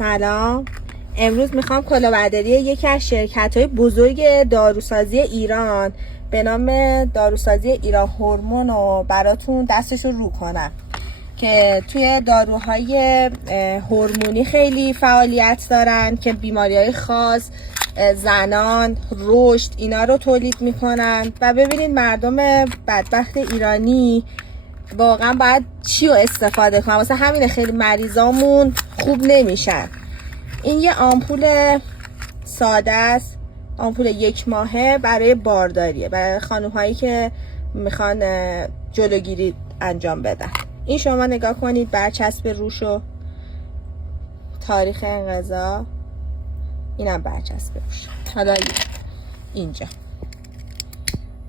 سلام. امروز میخوام کلاهبرداری یکی از شرکت‌های بزرگ داروسازی ایران به نام داروسازی ایران هورمون رو براتون دستش رو کنم که توی داروهای هورمونی خیلی فعالیت دارن که بیماری‌های خاص، زنان، رشد اینا رو تولید میکنن و ببینید مردم بدبخت ایرانی واقعا باید چی رو استفاده کنن. واسه همین خیلی مریضامون خوب نمیشن. این یه آمپول ساده است، آمپول 1 ماهه برای بارداریه، برای خانوم هایی که میخوان جلوگیری انجام بدن. این شما نگاه کنید، برچسب روشو، تاریخ انقضا، اینم برچسب روش. حالا اینجا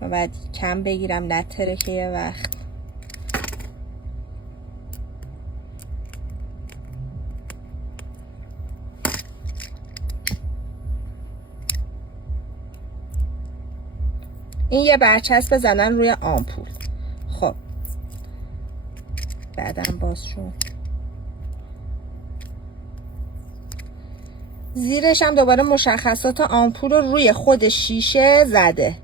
و بعد کم بگیرم نتره که یه وقت این یه برچسب زدن روی آمپول. خب بعدم باز شد. زیرش هم دوباره مشخصات آمپول رو روی خود شیشه زده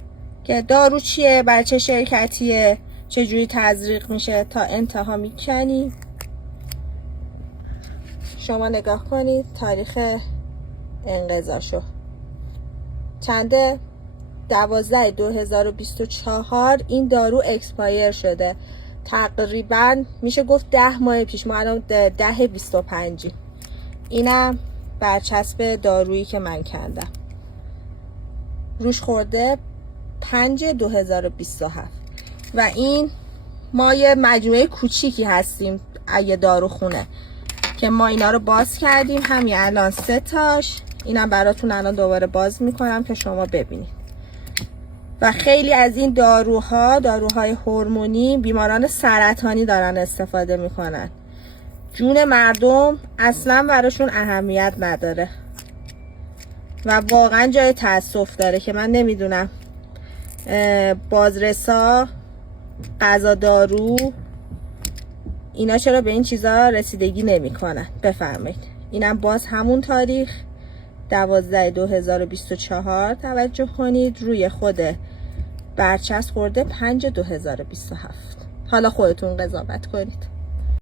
که دارو چیه، برای چه شرکتیه، چجوری تزریق میشه، تا انتها میکنی. شما نگاه کنید تاریخ انقضاشو چنده؟ 12/2024 این دارو اکسپایر شده. تقریبا میشه گفت 10 ماه پیش. ما الان 10/25. اینم برچسب دارویی که من کندم، روش خورده 5/2027. و این ما یه مجموعه کوچیکی هستیم یه داروخونه که ما اینا رو باز کردیم، همین الان 3 تاش. اینم براتون الان دوباره باز میکنم که شما ببینید. و خیلی از این داروهای هورمونی بیماران سرطانی دارن استفاده میکنن. جون مردم اصلا براشون اهمیت نداره و واقعا جای تأسف داره که من نمیدونم بازرسا، غذا دارو اینا چرا به این چیزا رسیدگی نمیکنن. بفرمایید. اینم باز همون تاریخ 12/2024. توجه کنید روی خود برچسب خورده 5/2027. حالا خودتون قضاوت کنید.